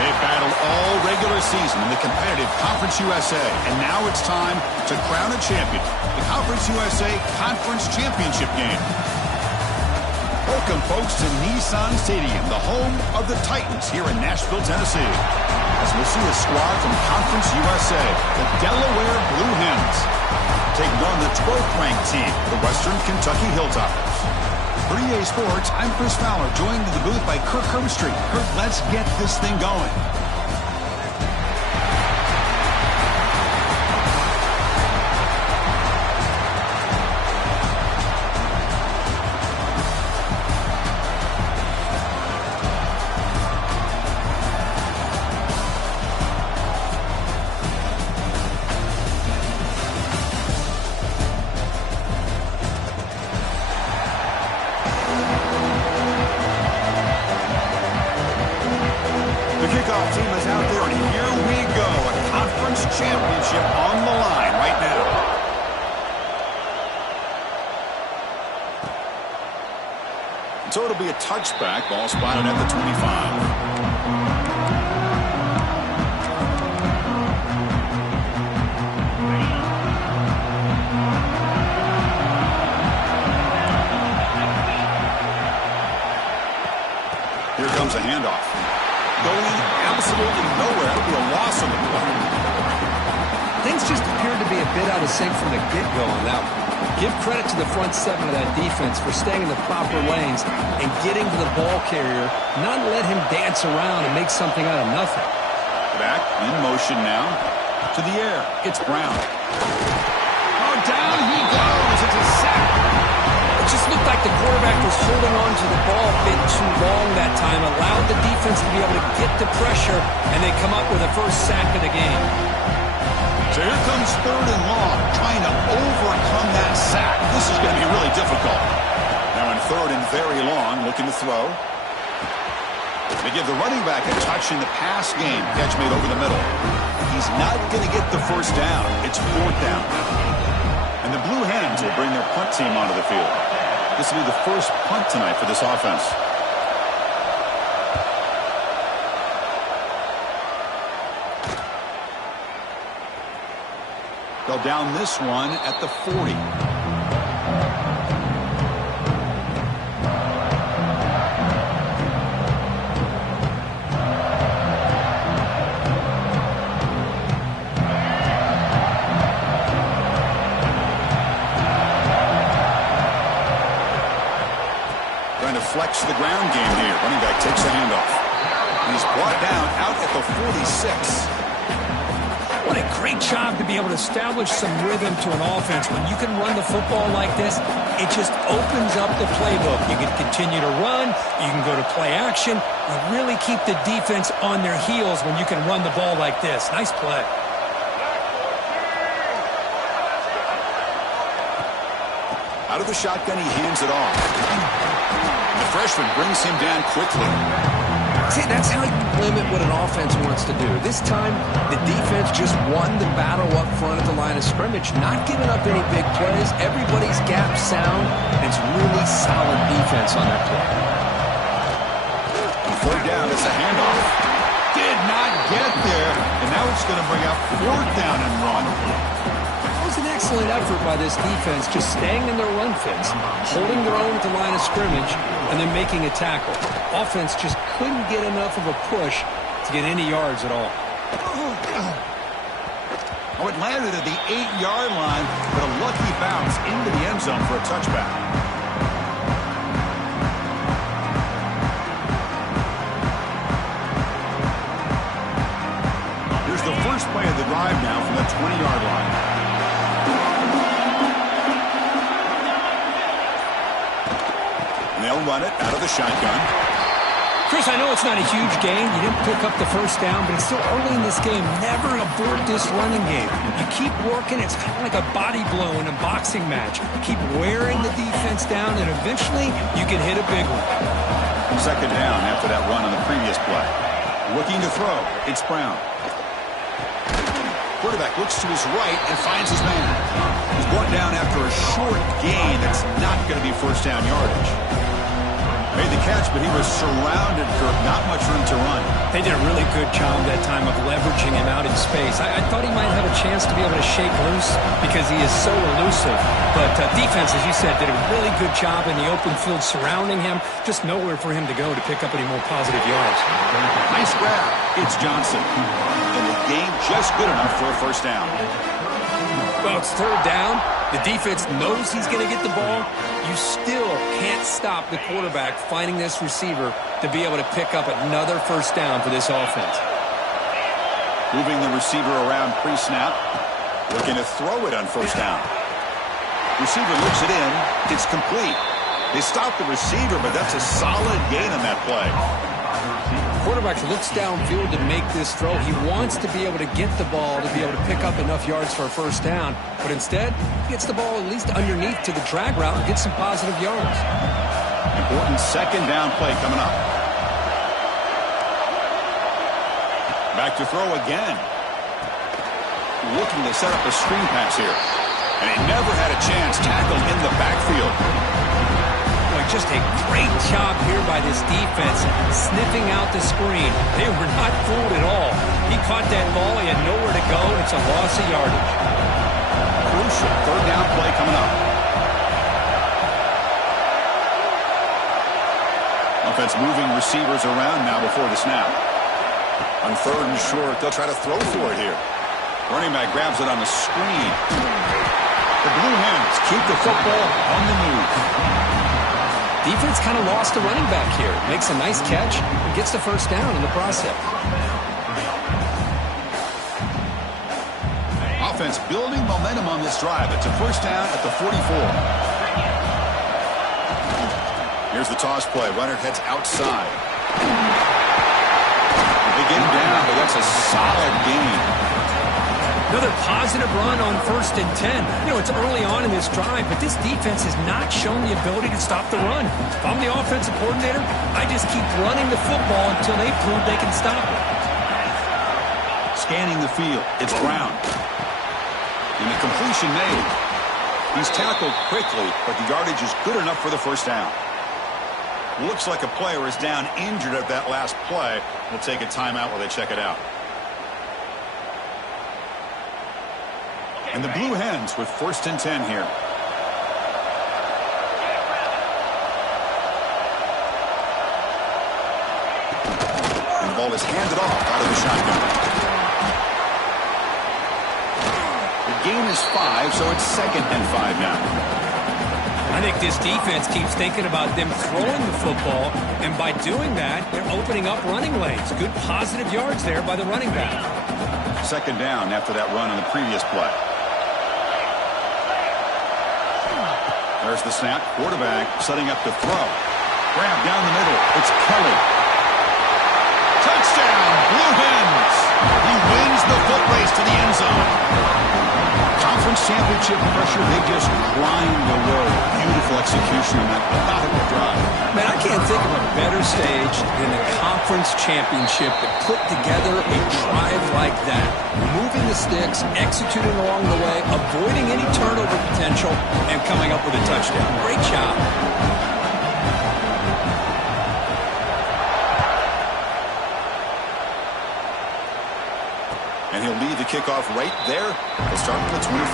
They've battled all regular season in the competitive Conference USA, and now it's time to crown a champion. The Conference USA Conference Championship game. Welcome, folks, to Nissan Stadium, the home of the Titans here in Nashville, Tennessee. As we'll see a squad from Conference USA, the Delaware Blue Hens, taking on the 12th-ranked team, the Western Kentucky Hilltoppers. For EA Sports, I'm Chris Fowler, joined in the booth by Kirk Herbstreit. Kirk, let's get this thing going. Kickoff team is out there, and here we go. A conference championship on the line right now. So it'll be a touchback. Ball spotted at the 25. Here comes a handoff. Going absolutely nowhere. It'll be a loss on the play. Things just appeared to be a bit out of sync from the get-go on that one. Give credit to the front seven of that defense for staying in the proper lanes and getting to the ball carrier, not let him dance around and make something out of nothing. Back in motion now. To the air. It's Brown. Oh, down he goes. It's a sack. It just looked like the quarterback was holding on to the ball a bit too long that time, allowed the defense to be able to get the pressure, and they come up with a first sack of the game. So here comes 3rd and long, trying to overcome that sack. This is going to be really difficult. Now in 3rd and very long, looking to throw. They give the running back a touch in the pass game. Catch made over the middle. He's not going to get the first down. It's 4th down. And the Blue Hens will bring their punt team onto the field. This will be the first punt tonight for this offense. They'll down this one at the 40. Flex the ground game here. Running back takes a handoff. He's brought down out at the 46. What a great job to be able to establish some rhythm to an offense. When you can run the football like this, it just opens up the playbook. You can continue to run. You can go to play action. You really keep the defense on their heels when you can run the ball like this. Nice play. Out of the shotgun, he hands it off. The freshman brings him down quickly. See, that's how you limit what an offense wants to do. This time, the defense just won the battle up front at the line of scrimmage, not giving up any big plays. Everybody's gap sound, and it's really solid defense on that play. On 3rd down, it's a handoff. Did not get there, and now it's going to bring out 4th down and run. It was an excellent effort by this defense, just staying in their run fits, holding their own at the line of scrimmage, and then making a tackle. Offense just couldn't get enough of a push to get any yards at all. Oh, it landed at the 8-yard line, but a lucky bounce into the end zone for a touchback. Here's the first play of the drive now from the 20-yard line. They'll run it out of the shotgun. Chris, I know it's not a huge gain. You didn't pick up the first down, but it's still early in this game. Never abort this running game. You keep working. It's kind of like a body blow in a boxing match. Keep wearing the defense down, and eventually you can hit a big one. 2nd down after that run on the previous play. Looking to throw. It's Brown. Quarterback looks to his right and finds his man. He's brought down after a short gain that's not going to be first down yardage. Made the catch, but he was surrounded for not much room to run. They did a really good job that time of leveraging him out in space. I thought he might have a chance to be able to shake loose because he is so elusive. But defense, as you said, did a really good job in the open field surrounding him. Just nowhere for him to go to pick up any more positive yards. Nice grab. It's Johnson. And the game just good enough for a first down. Well, it's third down. The defense knows he's going to get the ball. You still can't stop the quarterback finding this receiver to be able to pick up another first down for this offense. Moving the receiver around pre-snap. Looking to throw it on first down. Receiver looks it in. It's complete. They stop the receiver, but that's a solid gain on that play. Quarterback looks downfield to make this throw. He wants to be able to get the ball to be able to pick up enough yards for a first down. But instead, he gets the ball at least underneath to the drag route and gets some positive yards. Important second down play coming up. Back to throw again. Looking to set up a screen pass here. And he never had a chance tackled in the backfield. Just a great job here by this defense, sniffing out the screen. They were not fooled at all. He caught that ball. He had nowhere to go. It's a loss of yardage. Crucial third down play coming up. Offense moving receivers around now before the snap. On third and short, they'll try to throw for it here. Running back grabs it on the screen. The Blue Hens keep the football on the move. Defense kind of lost a running back here. Makes a nice catch and gets the first down in the process. Offense building momentum on this drive. It's a first down at the 44. Here's the toss play. Runner heads outside. They get him down, but that's a solid gain. Another positive run on 1st and 10. You know, it's early on in this drive, but this defense has not shown the ability to stop the run. If I'm the offensive coordinator, I just keep running the football until they prove they can stop it. Scanning the field. It's Brown. And the completion made. He's tackled quickly, but the yardage is good enough for the first down. Looks like a player is down injured at that last play. We'll take a timeout while they check it out. And the Blue Hens with 1st and 10 here. And the ball is handed off out of the shotgun. The gain is 5, so it's 2nd and 5 now. I think this defense keeps thinking about them throwing the football, and by doing that, they're opening up running lanes. Good positive yards there by the running back. 2nd down after that run on the previous play. There's the snap. Quarterback setting up to throw. Grab down the middle. It's Kelly. Touchdown, Blue Hens. He wins the foot race to the end zone. Conference championship pressure, they just grind away. Beautiful execution on that methodical drive. Man, I can't think of a better stage than the conference championship to put together a drive like that. Moving the sticks, executing along the way, avoiding any turnover potential, and coming up with a touchdown. Great job. And he'll lead the kickoff right there. He'll start from the 25.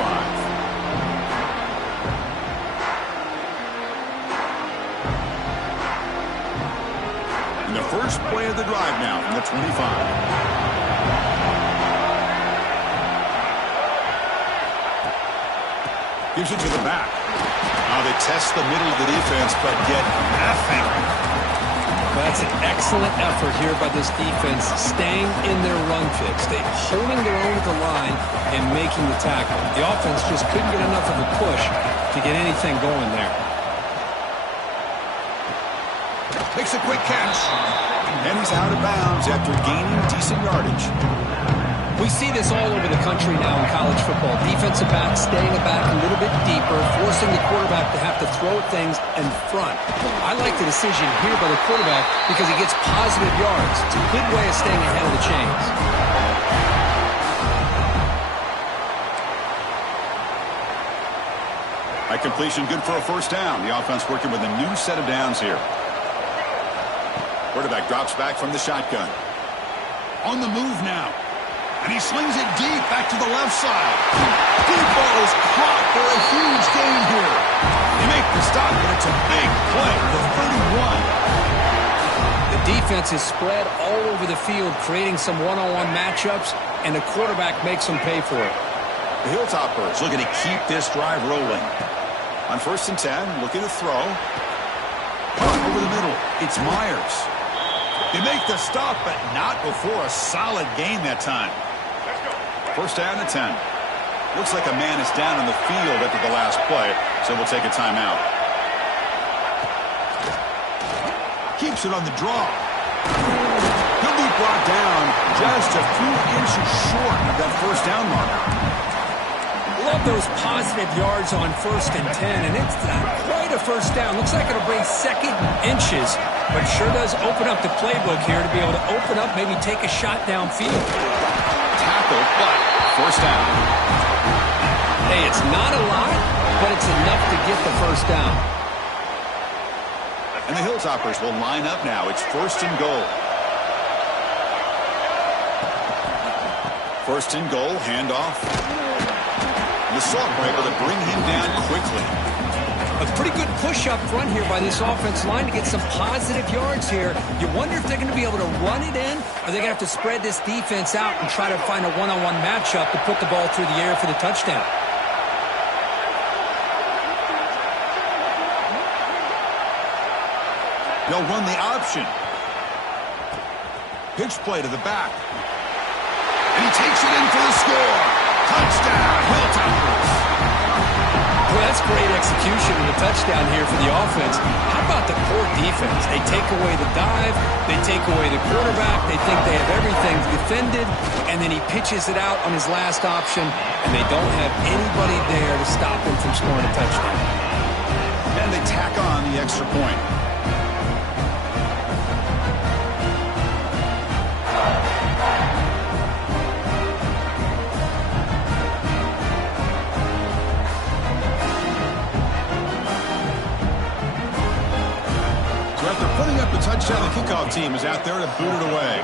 And the first play of the drive now from the 25. Gives it to the back. Now they test the middle of the defense, but get nothing. That's an excellent effort here by this defense, staying in their run fix. They holding their own at the line and making the tackle. The offense just couldn't get enough of a push to get anything going there. Makes a quick catch. And he's out of bounds after gaining decent yardage. We see this all over the country now in college football. Defensive backs staying back a little bit deeper, forcing the quarterback to have to throw things in front. I like the decision here by the quarterback because he gets positive yards. It's a good way of staying ahead of the chains. By completion, good for a first down. The offense working with a new set of downs here. Quarterback drops back from the shotgun. On the move now. And he slings it deep back to the left side. Deep ball is caught for a huge gain here. They make the stop, but it's a big play to the 31. The defense is spread all over the field, creating some one-on-one matchups, and the quarterback makes them pay for it. The Hilltoppers looking to keep this drive rolling. On 1st and 10, looking to throw. Over the middle, it's Myers. They make the stop, but not before a solid gain that time. 1st down and 10. Looks like a man is down on the field after the last play, so we'll take a timeout. Keeps it on the draw. He'll be brought down just a few inches short of that 1st down marker. Love those positive yards on 1st and 10, and it's not quite a 1st down. Looks like it'll bring 2nd inches, but sure does open up the playbook here to be able to open up, maybe take a shot downfield. Tackle, but 1st down. Hey, it's not a lot, but it's enough to get the 1st down. And the Hilltoppers will line up now. It's 1st and goal. 1st and goal, handoff. The Saltburn able to bring him down quickly. A pretty good push up front here by this offense line to get some positive yards here. You wonder if they're going to be able to run it in, or they're going to have to spread this defense out and try to find a one-on-one matchup to put the ball through the air for the touchdown. They'll run the option. Pitch play to the back. And he takes it in for the score. Touchdown, Hilltoppers. Well, that's great execution and a touchdown here for the offense. How about the core defense? They take away the dive. They take away the quarterback. They think they have everything defended. And then he pitches it out on his last option, and they don't have anybody there to stop him from scoring a touchdown. And they tack on the extra point. After putting up the touchdown, the kickoff team is out there to boot it away.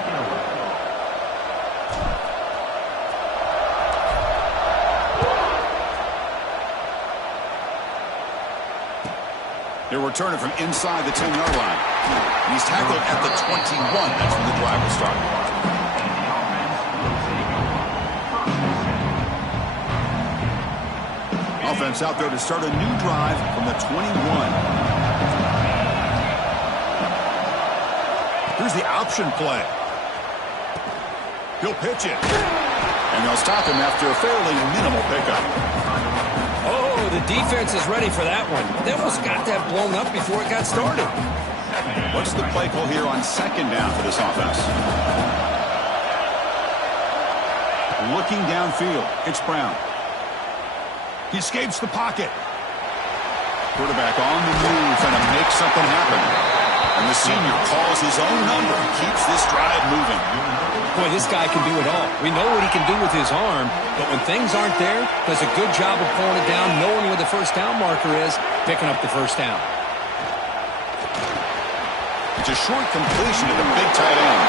They're returning from inside the 10-yard line. And he's tackled at the 21. That's when the drive will start. Offense out there to start a new drive from the 21. Here's the option play. He'll pitch it. And they'll stop him after a fairly minimal pickup. Oh, the defense is ready for that one. They almost got that blown up before it got started. What's the play call here on 2nd down for this offense? Looking downfield. It's Brown. He escapes the pocket. Quarterback on the move, trying to make something happen. And the senior calls his own number and keeps this drive moving. Boy, this guy can do it all. We know what he can do with his arm, but when things aren't there, does a good job of pulling it down, knowing where the 1st down marker is, picking up the 1st down. It's a short completion to the big tight end.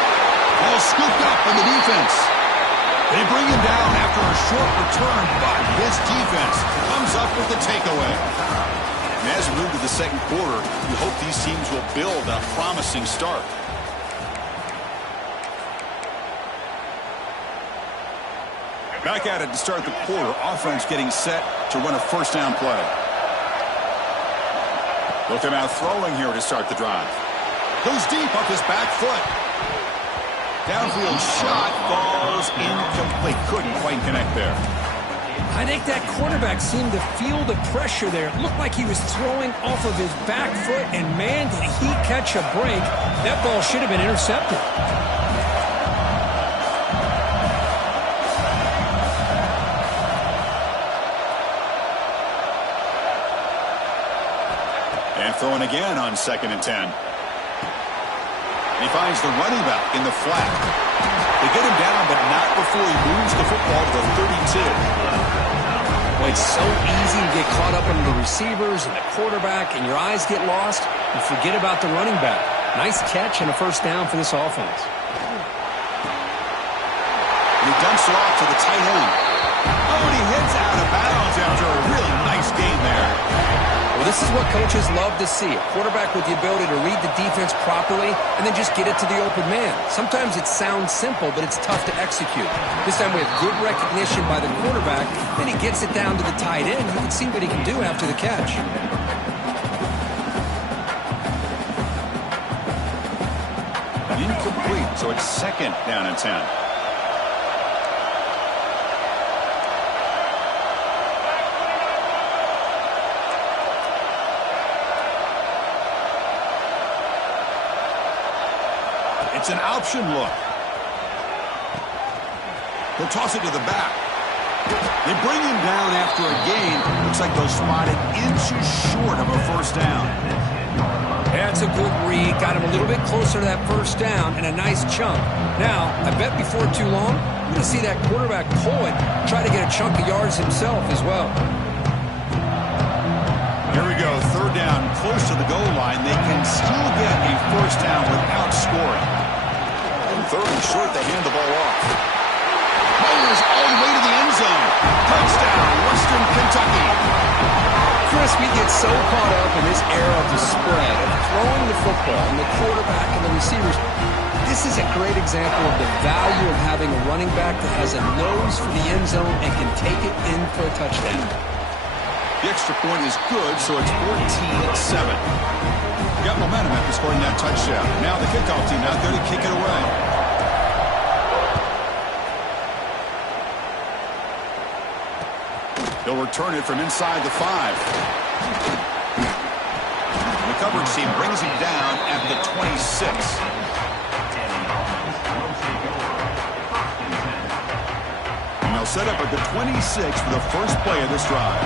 Ball scooped up on the defense. They bring him down after a short return, but this defense comes up with the takeaway. And as we move to the 2nd quarter, we hope these teams will build a promising start. Back at it to start the quarter. Offense getting set to run a 1st down play. Looking out throwing here to start the drive. Goes deep off his back foot. Downfield shot falls incomplete. Couldn't quite connect there. I think that quarterback seemed to feel the pressure there. It looked like he was throwing off of his back foot, and man, did he catch a break. That ball should have been intercepted. And throwing again on 2nd and 10. He finds the running back in the flat. They get him down, but not before he moves the football to the 32. Well, it's so easy to get caught up in the receivers and the quarterback, and your eyes get lost. You forget about the running back. Nice catch and a first down for this offense. And he dumps it off to the tight end. Oh, and he hits out of bounds after a really nice game there. Well, this is what coaches love to see. A quarterback with the ability to read the defense properly and then just get it to the open man. Sometimes it sounds simple, but it's tough to execute. This time we have good recognition by the quarterback. Then he gets it down to the tight end. You can see what he can do after the catch. Incomplete, so it's second down and 10. It's an option look. They'll toss it to the back. They bring him down after a gain. Looks like they'll spot it inches short of a first down. That's a good read. Got him a little bit closer to that first down and a nice chunk. Now, I bet before too long, we're going to see that quarterback pull it, try to get a chunk of yards himself as well. Here we go, third down, close to the goal line. They can still get a first down without scoring. And third and short, they hand the ball off. Fires all the way to the end zone. Touchdown, Western Kentucky. Chris, we get so caught up in this era of the spread, of throwing the football and the quarterback and the receivers. This is a great example of the value of having a running back that has a nose for the end zone and can take it in for a touchdown. The extra point is good, so it's 14-7. Got momentum after scoring that touchdown. Now the kickoff team out there to kick it away. They'll return it from inside the 5. The coverage team brings him down at the 26. And they'll set up at the 26 for the first play of this drive.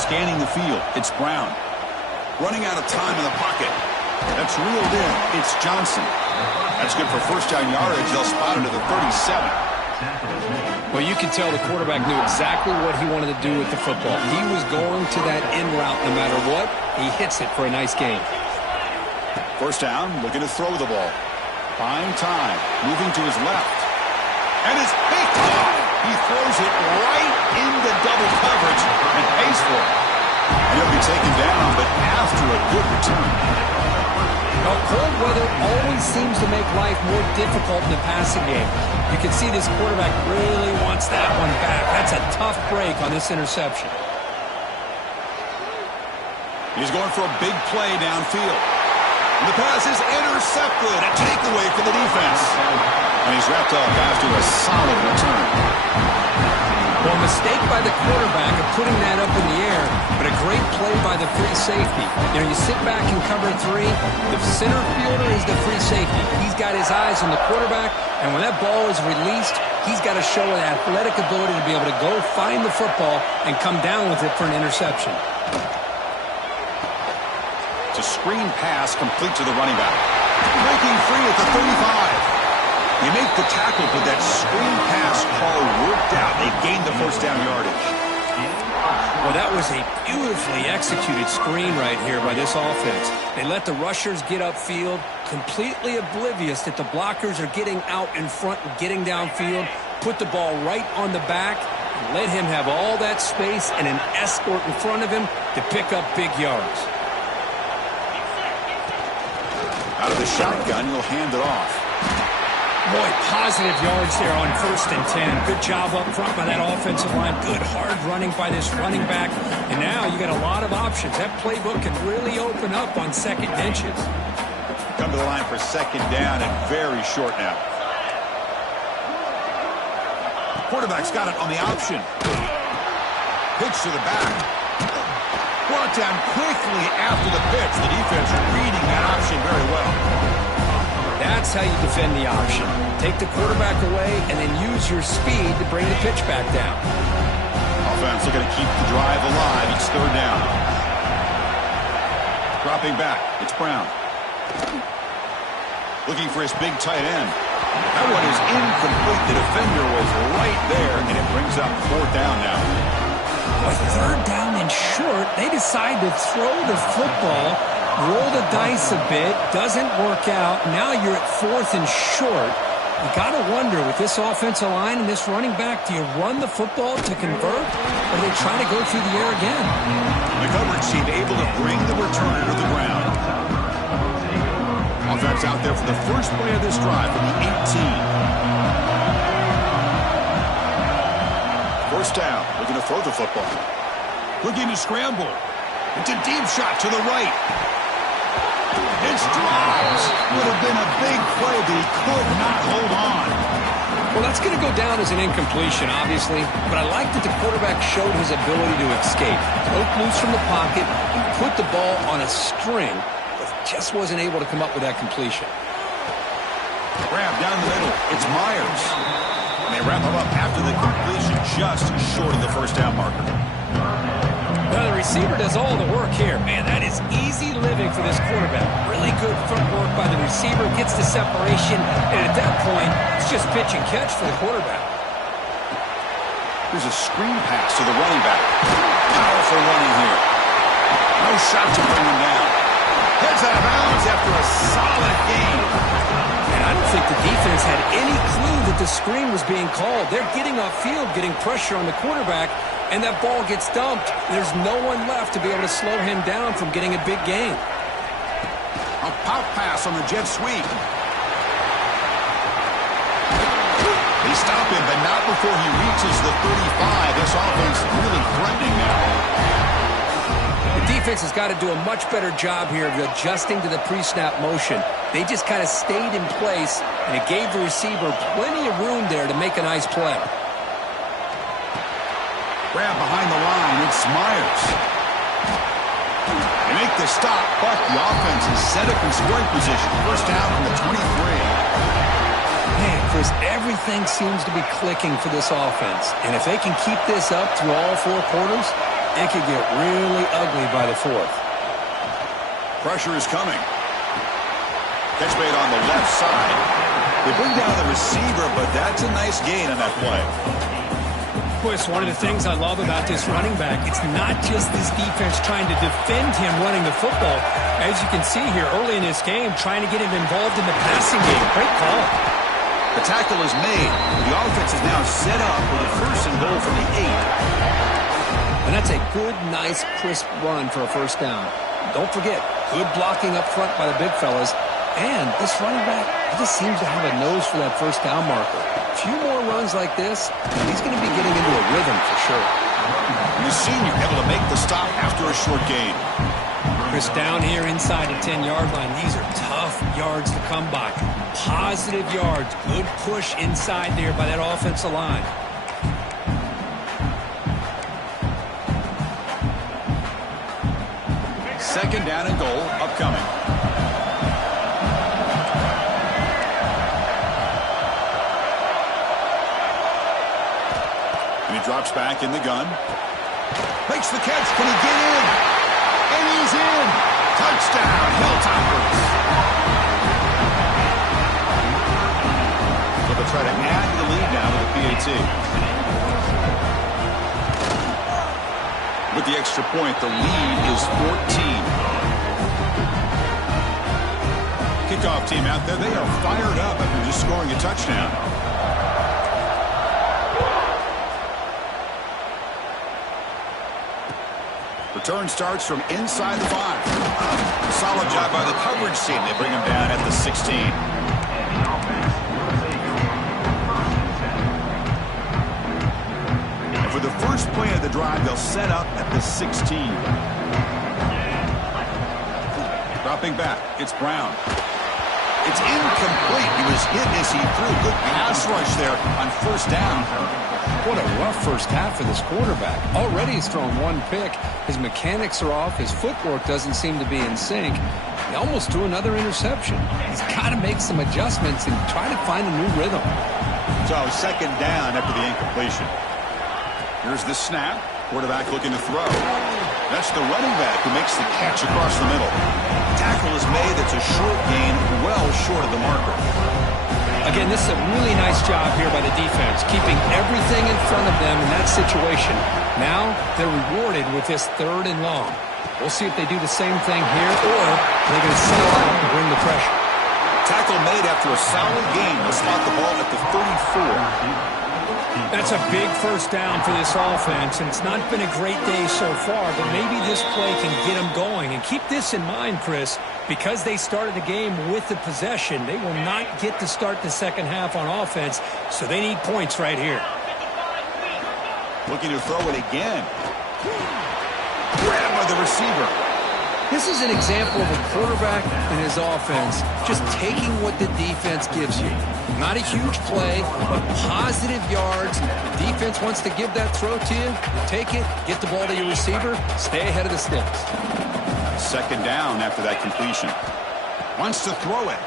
Scanning the field, it's Brown. Running out of time in the pocket. That's reeled in. It's Johnson. That's good for first down yardage. They'll spot it at the 37. Well, you can tell the quarterback knew exactly what he wanted to do with the football. He was going to that in route no matter what. He hits it for a nice gain. First down, looking to throw the ball. Buying time, moving to his left. And it's picked off. He throws it right into double coverage and pays for it. And he'll be taken down, but after a good return. Well, cold weather always seems to make life more difficult in the passing game. You can see this quarterback really wants that one back. That's a tough break on this interception. He's going for a big play downfield. And the pass is intercepted. A takeaway for the defense. And he's wrapped up after a solid return. Well, a mistake by the quarterback of putting that up in the air, but a great play by the free safety. You know, you sit back in cover 3, the center fielder is the free safety. He's got his eyes on the quarterback, and when that ball is released, he's got to show an athletic ability to be able to go find the football and come down with it for an interception. It's a screen pass complete to the running back. Breaking free at the 35. You make the tackle, but that screen pass call worked out. They gained the first down yardage. Well, that was a beautifully executed screen right here by this offense. They let the rushers get upfield, completely oblivious that the blockers are getting out in front and getting downfield, put the ball right on the back, and let him have all that space and an escort in front of him to pick up big yards. Out of the shotgun, he'll hand it off. Boy, positive yards there on 1st and 10. Good job up front by that offensive line. Good hard running by this running back. And now you got a lot of options. That playbook can really open up on second inches. Come to the line for second down and very short now. Quarterback's got it on the option. Pitch to the back. Brought down quickly after the pitch. The defense reading that option very well. That's how you defend the option. Take the quarterback away and then use your speed to bring the pitch back down. Offense looking to keep the drive alive. It's third down. Dropping back. It's Brown. Looking for his big tight end. That one is incomplete. The defender was right there, and it brings up fourth down now. With third down and short, they decide to throw the football roll the dice a bit, doesn't work out. Now you're at 4th and short. You got to wonder, with this offensive line and this running back, do you run the football to convert, or do they try to go through the air again? The coverage team able to bring the returner to the ground. Offense out there for the first play of this drive from the 18. First down, looking to throw the football. Looking to scramble. It's a deep shot to the right. It's dropped. Would have been a big play, but he could not hold on. Well, that's going to go down as an incompletion, obviously, but I like that the quarterback showed his ability to escape. Broke loose from the pocket and put the ball on a string, but just wasn't able to come up with that completion. Grab down the middle. It's Myers. And they wrap him up after the completion, just short of the first down marker. Well, the receiver does all the work here. Man, that is easy living for this quarterback. Really good front work by the receiver, gets the separation, and at that point, it's just pitch and catch for the quarterback. There's a screen pass to the running back. Powerful running here. No shot to bring him down. Heads out of bounds after a solid game. And I don't think the defense had any clue that the screen was being called. They're getting off field, getting pressure on the quarterback, and that ball gets dumped. There's no one left to be able to slow him down from getting a big gain. A pop pass on the jet sweep. They stop him, but not before he reaches the 35. This offense really threatening now. The defense has got to do a much better job here of adjusting to the pre-snap motion. They just kind of stayed in place, and it gave the receiver plenty of room there to make a nice play. Grab behind the line. It's Myers. They make the stop, but the offense is set up in scoring position. First down from the 23. Man, Chris, everything seems to be clicking for this offense. And if they can keep this up through all 4 quarters, it could get really ugly by the 4th. Pressure is coming. Catch made on the left side. They bring down the receiver, but that's a nice gain on that play. Chris, one of the things I love about this running back, it's not just this defense trying to defend him running the football. As you can see here early in this game, trying to get him involved in the passing game. Great call. The tackle is made. The offense is now set up with a first and goal from the 8. And that's a good, nice, crisp run for a first down. Don't forget, good blocking up front by the big fellas. And this running back, he just seems to have a nose for that first down marker. A few more runs like this, he's going to be getting into a rhythm for sure. The senior able to make the stop after a short gain. Chris, down here inside the 10-yard line, these are tough yards to come by. Positive yards, good push inside there by that offensive line. Second down and goal upcoming. And he drops back in the gun. Makes the catch. Can he get in? And he's in. Touchdown, Hilltoppers. So they'll try to add to the lead now with the PAT. With the extra point, the lead is 14. Kickoff team out there, they are fired up after just scoring a touchdown. Return starts from inside the 5. Solid job by the coverage team. They bring him down at the 16. For the first play of the drive, they'll set up at the 16. Dropping back, it's Brown. It's incomplete. He was hit as he threw. Good pass rush there on first down. What a rough first half for this quarterback. Already he's thrown 1 pick. His mechanics are off. His footwork doesn't seem to be in sync. He almost threw another interception. He's got to make some adjustments and try to find a new rhythm. So second down after the incompletion. Here's the snap. Quarterback looking to throw. That's the running back who makes the catch across the middle. Tackle is made. That's a short gain, well short of the marker. Again, this is a really nice job here by the defense, keeping everything in front of them in that situation. Now they're rewarded with this 3rd and long. We'll see if they do the same thing here, or they're going to settle out and bring the pressure. Tackle made after a solid gain. They'll spot the ball at the 34. That's a big first down for this offense, and it's not been a great day so far, but maybe this play can get them going. And keep this in mind, Chris, because they started the game with the possession, they will not get to start the second half on offense, so they need points right here. Looking to throw it again. Grabbed by the receiver. This is an example of a quarterback and his offense just taking what the defense gives you. Not a huge play, but positive yards. The defense wants to give that throw to you. You take it, get the ball to your receiver, stay ahead of the sticks. Second down after that completion. Wants to throw it.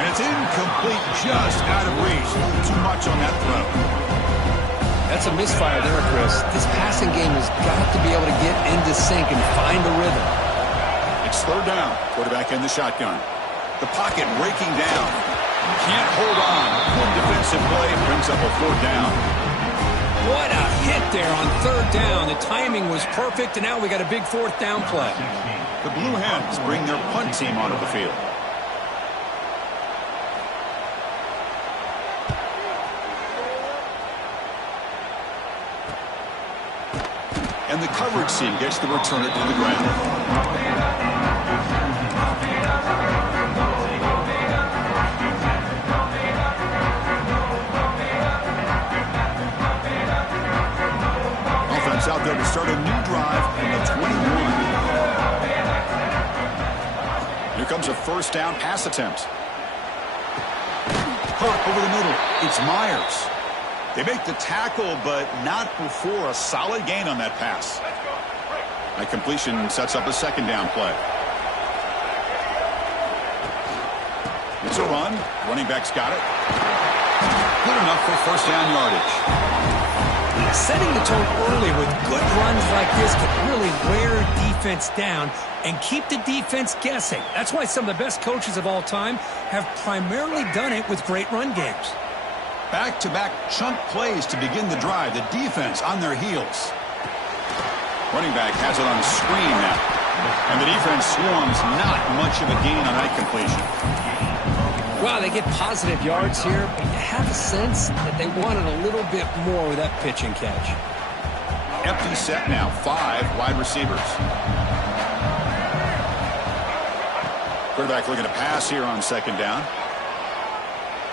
And it's incomplete, just out of reach. Too much on that throw. That's a misfire there, Chris. This passing game has got to be able to get into sync and find a rhythm. It's third down. Quarterback in the shotgun. The pocket breaking down. Can't hold on. Good defensive play brings up a fourth down. What a hit there on third down. The timing was perfect, and now we got a big fourth down play. The Blue Hens bring their punt team onto the field. And the coverage team gets the returner to the ground. Offense out there to start a new drive at the 21. Here comes a first down pass attempt. Hurt over the middle. It's Myers. They make the tackle, but not before a solid gain on that pass. That completion sets up a second down play. It's a run. Running back's got it. Good enough for first down yardage. Setting the tone early with good runs like this can really wear defense down and keep the defense guessing. That's why some of the best coaches of all time have primarily done it with great run games. Back-to-back chunk plays to begin the drive. The defense on their heels. Running back has it on the screen now. And the defense swarms. Not much of a gain on that completion. Well, they get positive yards here, but you have a sense that they wanted a little bit more with that pitch and catch. Empty set now. 5 wide receivers. Quarterback looking to pass here on second down.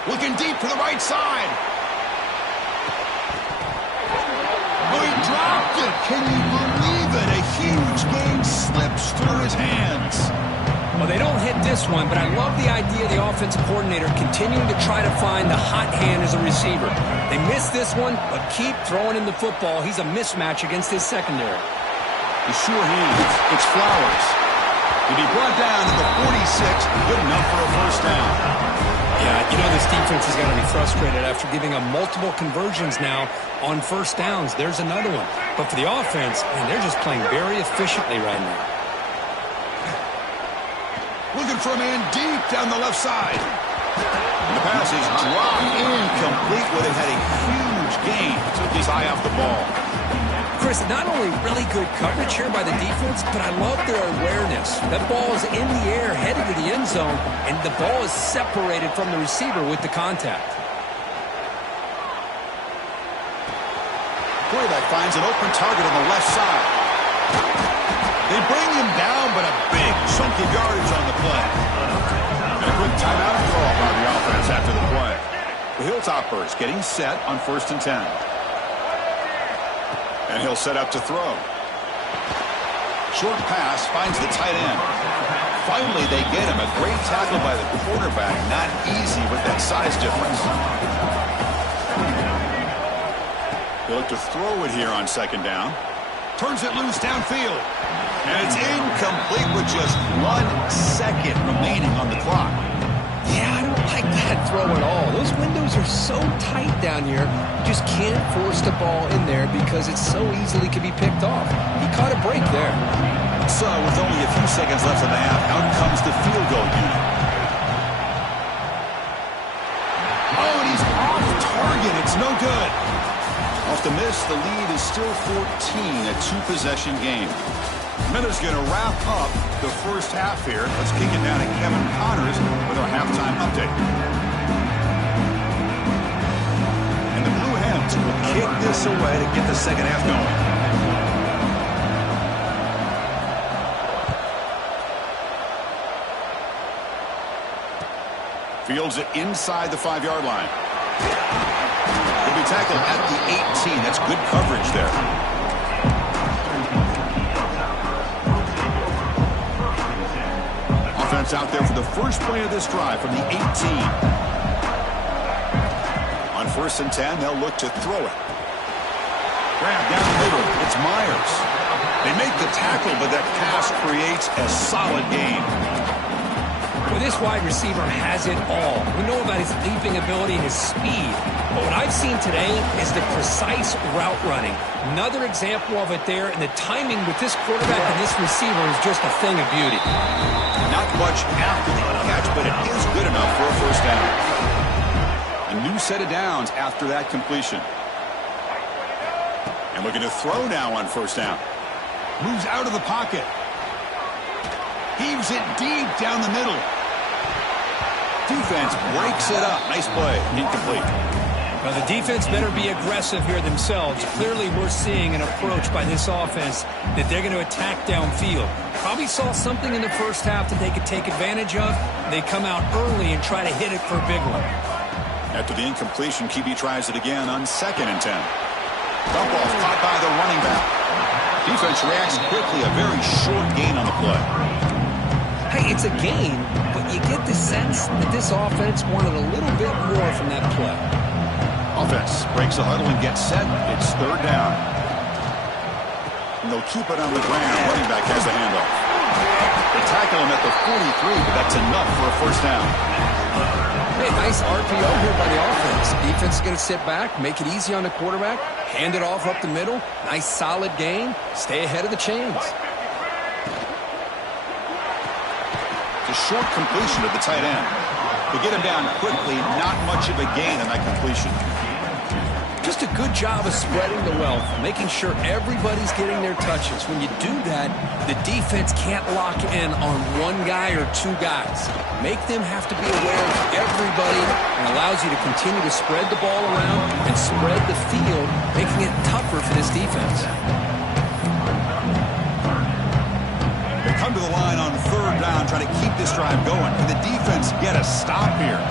Looking deep to the right side. Oh, he dropped it. Can you believe it? A huge gain slips through his hands. Well, they don't hit this one, but I love the idea of the offensive coordinator continuing to try to find the hot hand as a receiver. They missed this one, but keep throwing him the football. He's a mismatch against his secondary. The sure hands. It's Flowers. To be brought down to the 46, good enough for a first down. Yeah, you know this defense is going to be frustrated after giving up multiple conversions now on first downs. There's another one. But for the offense, man, they're just playing very efficiently right now. Looking for a man deep down the left side. And the pass is dropped incomplete, but it had a huge gain. Took his eye off the ball. Chris, not only really good coverage here by the defense, but I love their awareness. That ball is in the air, headed to the end zone, and the ball is separated from the receiver with the contact. Quarterback finds an open target on the left side. They bring him down, but a big chunk of yardage on the play. And a quick timeout call by the offense after the play. The Hilltoppers getting set on 1st and 10. And he'll set up to throw. Short pass finds the tight end. Finally, they get him. A great tackle by the quarterback. Not easy with that size difference. They look to throw it here on second down. Turns it loose downfield. And it's incomplete with just 1 second remaining on the clock. Yeah, I don't like that throw at all. Those windows are so tight down here. You just can't force the ball in there because it so easily can be picked off. He caught a break there. So, with only a few seconds left in the half, out comes the field goal unit. Oh, and he's off target. It's no good. Well, Just a miss. The lead is still 14, a two-possession game. Miller's going to wrap up the first half here. Let's kick it down to Kevin Connors with our halftime update. And the Blue Hens will kick this away to get the second half going. Fields it inside the 5-yard line. He'll be tackled at the 18. That's good coverage there. Offense out there for the first play of this drive from the 18. On 1st and 10, they'll look to throw it. Grab down the middle. It's Myers. They make the tackle, but that pass creates a solid gain. Well, this wide receiver has it all. We know about his leaping ability and his speed. But what I've seen today is the precise route running. Another example of it there, and the timing with this quarterback and this receiver is just a thing of beauty. Not much after the catch, but it is good enough for a first down. A new set of downs after that completion. And looking to throw now on 1st down. Moves out of the pocket. Heaves it deep down the middle. Defense breaks it up. Nice play. Incomplete. Well, the defense better be aggressive here themselves. Clearly, we're seeing an approach by this offense that they're going to attack downfield. Probably saw something in the first half that they could take advantage of. They come out early and try to hit it for a big one. After the incompletion, QB tries it again on 2nd and 10. Dump off caught by the running back. Defense reacts quickly. A very short gain on the play. Hey, it's a gain, but you get the sense that this offense wanted a little bit more from that play. Offense breaks the huddle and gets set. It's 3rd down. And they'll keep it on the ground. Running back has the handoff. They tackle him at the 43, but that's enough for a first down. Hey, nice RPO here by the offense. Defense is going to sit back, make it easy on the quarterback, hand it off up the middle. Nice solid gain. Stay ahead of the chains. A short completion to the tight end. To get him down quickly, not much of a gain on that completion. Just a good job of spreading the wealth, making sure everybody's getting their touches. When you do that, the defense can't lock in on one guy or two guys. Make them have to be aware of everybody, and allows you to continue to spread the ball around and spread the field, making it tougher for this defense. They come to the line on 3rd down, trying to keep this drive going. Can the defense get a stop here?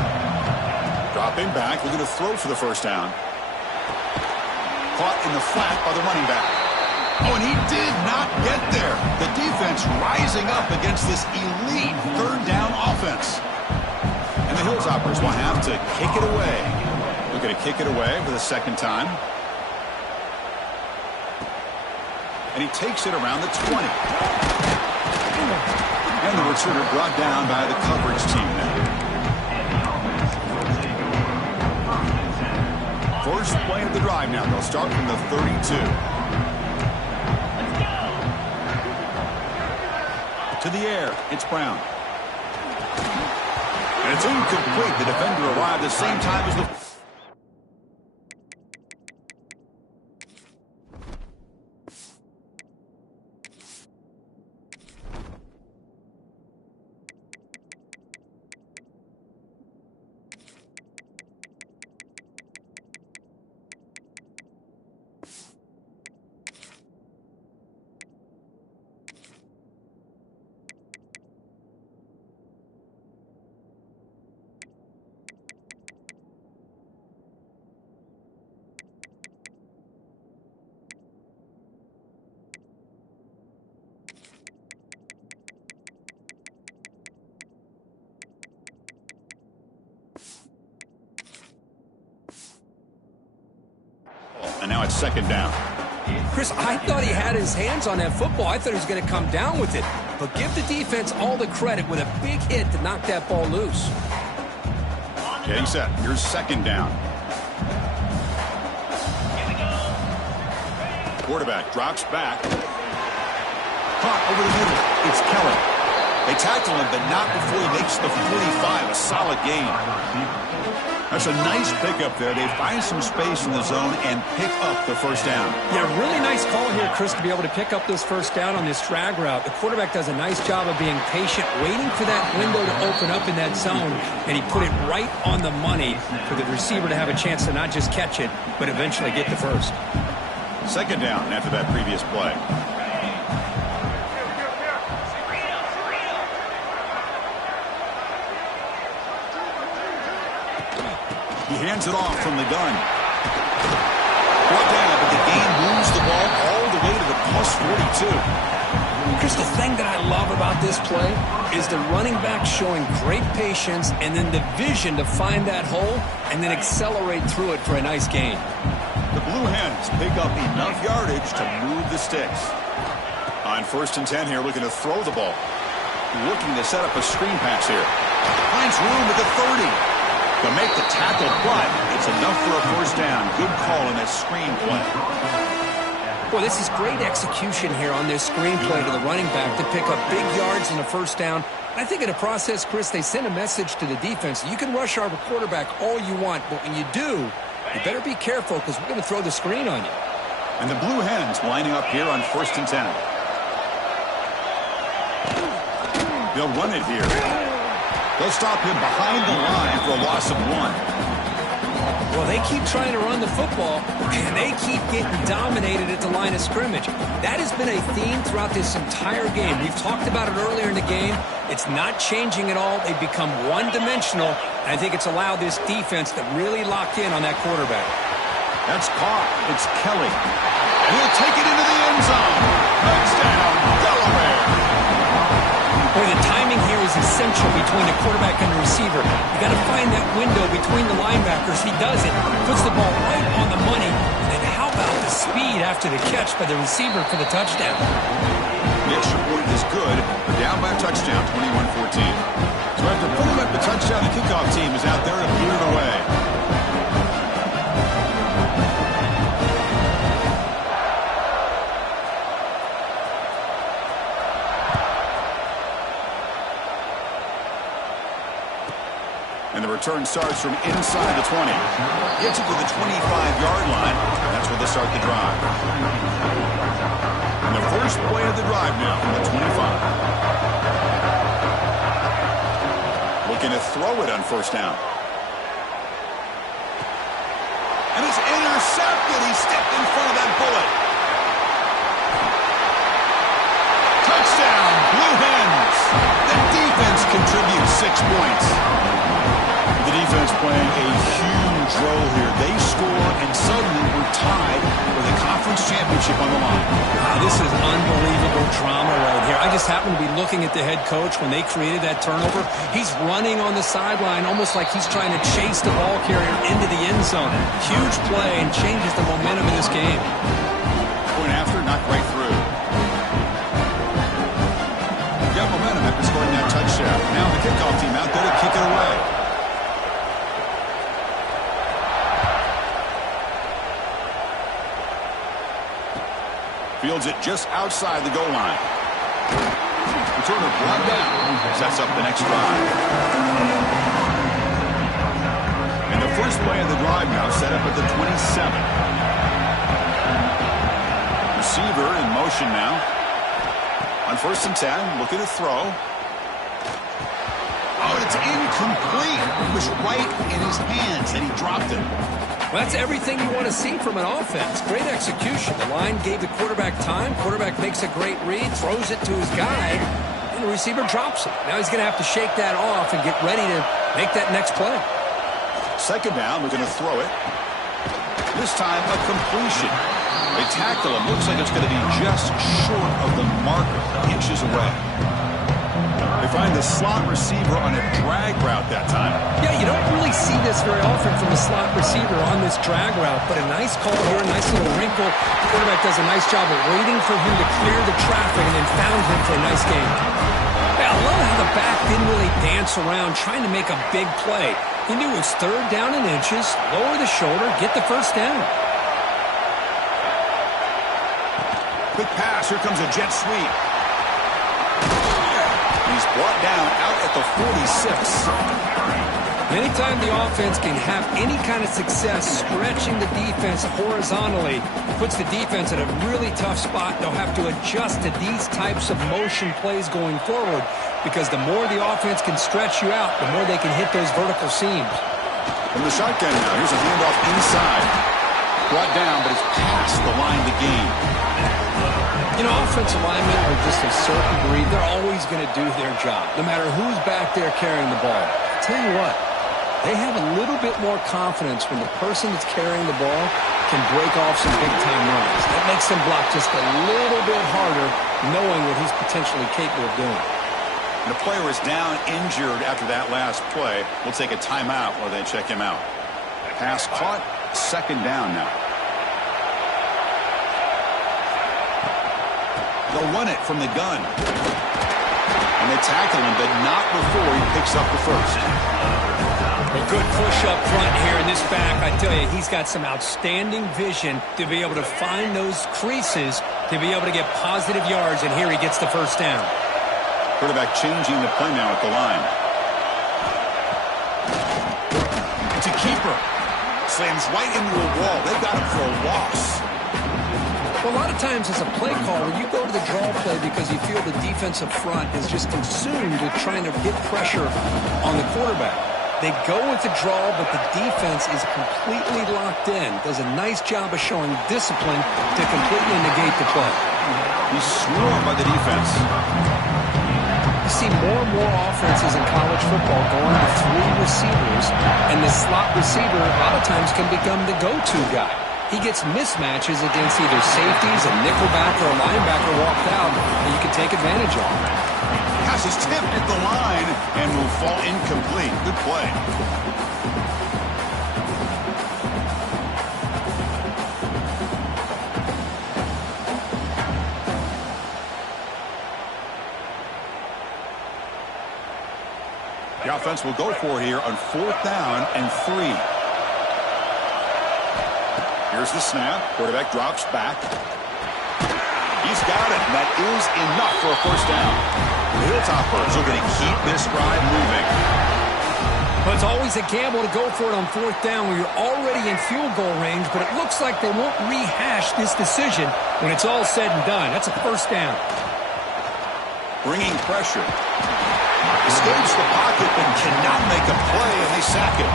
Dropping back, looking to throw for the first down. Caught in the flat by the running back. Oh, and he did not get there. The defense rising up against this elite 3rd down offense. And the Hilltoppers will have to kick it away. Looking to kick it away for the 2nd time. And he takes it around the 20. And the returner brought down by the coverage team now. First play of the drive now. They'll start from the 32. To the air. It's Brown. And it's incomplete. The defender arrived the same time as the... And now it's 2nd down. Chris, I thought he had his hands on that football. I thought he was going to come down with it. But give the defense all the credit with a big hit to knock that ball loose. Getting set. Here's 2nd down. Quarterback drops back. Caught over the middle. It's Keller. They tackle him, but not before he makes the 45, a solid gain. That's a nice pickup there. They find some space in the zone and pick up the first down. Yeah, really nice call here, Chris, to be able to pick up this first down on this drag route. The quarterback does a nice job of being patient, waiting for that window to open up in that zone, and he put it right on the money for the receiver to have a chance to not just catch it, but eventually get the first. Second down after that previous play. He hands it off from the gun. Brought down, but the game moves the ball all the way to the plus 42. Chris, the thing that I love about this play is the running back showing great patience and then the vision to find that hole and then accelerate through it for a nice gain. The Blue Hens pick up enough yardage to move the sticks. On 1st and 10 here, looking to throw the ball. Looking to set up a screen pass here. Finds room at the 30. To make the tackle, but it's enough for a first down. Good call in that screen play. Well, this is great execution here on this screen play to the running back to pick up big yards and a first down. I think in the process, Chris, they send a message to the defense. You can rush our quarterback all you want, but when you do, you better be careful because we're going to throw the screen on you. And the Blue Hens lining up here on 1st and 10. They'll run it here. They'll stop him behind the line for a loss of 1. Well, they keep trying to run the football, and they keep getting dominated at the line of scrimmage. That has been a theme throughout this entire game. We've talked about it earlier in the game. It's not changing at all. They've become one-dimensional, and I think it's allowed this defense to really lock in on that quarterback. That's caught. It's Kelly. And he'll take it into the end zone. Touchdown, Delaware. Boy, the timing here is essential between the quarterback and the receiver. You got to find that window between the linebackers. He does it, puts the ball right on the money. And how about the speed after the catch by the receiver for the touchdown? The extra point is good. They're down by a touchdown, 21-14. So after putting up the touchdown, the kickoff team is out there to boot it away. And the return starts from inside the 20. Gets it to the 25-yard line. And that's where they start the drive. And the first play of the drive now from the 25. Looking to throw it on 1st down. And it's intercepted. He stepped in front of that bullet. Touchdown, Blue Hens. The defense contributes 6 points. The defense playing a huge role here. They score, and suddenly we're tied for the conference championship on the line. Wow, this is unbelievable drama right here. I just happen to be looking at the head coach when they created that turnover. He's running on the sideline almost like he's trying to chase the ball carrier into the end zone. Huge play and changes the momentum of this game. Point after, knocked right through. Got momentum after scoring that touchdown. Now the kickoff team out there to kick it away. Fields it just outside the goal line. Returner brought down. Sets up the next drive. And the first play of the drive now set up at the 27. Receiver in motion now. On 1st and 10, looking to throw. Oh, it's incomplete. It was right in his hands, and he dropped it. Well, that's everything you want to see from an offense. Great execution. The line gave the quarterback time. Quarterback makes a great read, throws it to his guy, and the receiver drops it. Now he's going to have to shake that off and get ready to make that next play. Second down, we're going to throw it. This time, a completion. They tackle him. Looks like it's going to be just short of the marker, inches away. They find the slot receiver on a drag route that time. Yeah, you don't really see this very often from a slot receiver on this drag route, but a nice call here, a nice little wrinkle. The quarterback does a nice job of waiting for him to clear the traffic and then found him for a nice gain. Yeah, I love how the back didn't really dance around trying to make a big play. He knew it was 3rd down and inches, lower the shoulder, get the first down. Quick pass, here comes a jet sweep. He's Brought down out at the 46. Anytime the offense can have any kind of success stretching the defense horizontally, puts the defense in a really tough spot. They'll have to adjust to these types of motion plays going forward, because the more the offense can stretch you out, the more they can hit those vertical seams. From the shotgun now, here's a handoff inside. Brought down, but it's past the line to gain. You know, offensive linemen are just a certain breed. They're always going to do their job, no matter who's back there carrying the ball. I'll tell you what, they have a little bit more confidence when the person that's carrying the ball can break off some big-time runs. That makes them block just a little bit harder, knowing what he's potentially capable of doing. The player is down injured after that last play. We'll take a timeout while they check him out. Pass caught, second down now. They'll run it from the gun. And they tackle him, but not before he picks up the first. A good push up front here in this back. I tell you, he's got some outstanding vision to be able to find those creases, to be able to get positive yards, and here he gets the first down. Quarterback changing the play now at the line. It's a keeper. Slams right into a wall. They've got him for a loss. Well, a lot of times as a play caller, you go to the draw play because you feel the defensive front is just consumed with trying to get pressure on the quarterback. They go with the draw, but the defense is completely locked in. Does a nice job of showing discipline to completely negate the play. He's swarmed by the defense. You see more and more offenses in college football going to three receivers, and the slot receiver a lot of times can become the go-to guy. He gets mismatches against either safeties, a nickelback, or a linebacker walked out that you can take advantage of. Pass is tipped at the line and will fall incomplete. Good play. The offense will go for it here on 4th down and 3. Here's the snap. Quarterback drops back. He's got it. That is enough for a first down. The Hilltoppers are going to keep this drive moving. But it's always a gamble to go for it on 4th down where you're already in field goal range, but it looks like they won't rehash this decision when it's all said and done. That's a first down. Bringing pressure. Escapes the pocket but cannot make a play, and they sack it.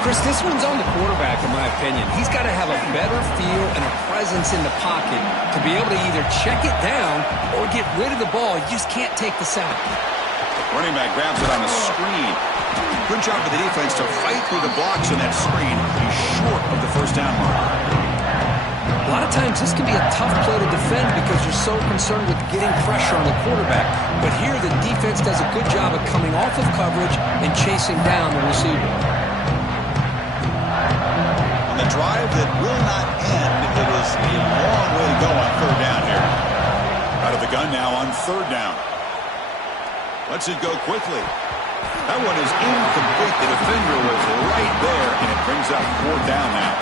Chris, this one's on the quarterback, in my opinion. He's got to have a better feel and a presence in the pocket to be able to either check it down or get rid of the ball. You just can't take the sack. Running back grabs it on a screen. Good job of the defense to fight through the blocks on that screen. He's short of the first down mark. A lot of times this can be a tough play to defend because you're so concerned with getting pressure on the quarterback. But here the defense does a good job of coming off of coverage and chasing down the receiver. A drive that will not end. It is a long way to go on 3rd down here. Out of the gun now on 3rd down. Lets it go quickly. That one is incomplete. The defender was right there, and it brings up 4th down now.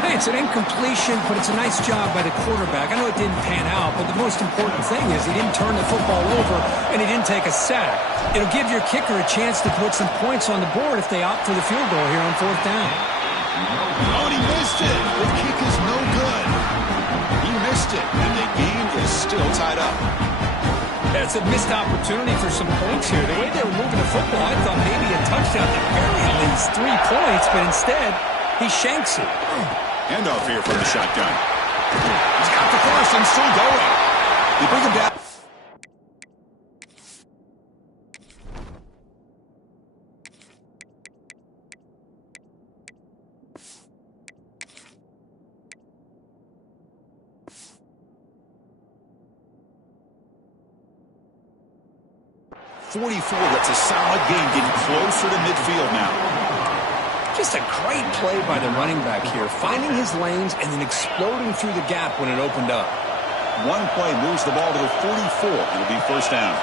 Hey, it's an incompletion, but it's a nice job by the quarterback. I know it didn't pan out, but the most important thing is he didn't turn the football over, and he didn't take a sack. It'll give your kicker a chance to put some points on the board if they opt for the field goal here on 4th down. Oh, and he missed it. The kick is no good. He missed it, and the game is still tied up. That's a missed opportunity for some points here. The way they were moving the football, I thought maybe a touchdown at the very least 3 points, but instead, he shanks it. Handoff here from the shotgun. He's got the first and still going. They bring him down. That's a solid game, getting closer to midfield now. Just a great play by the running back here, finding his lanes and then exploding through the gap when it opened up. One play moves the ball to the 44. It'll be first down.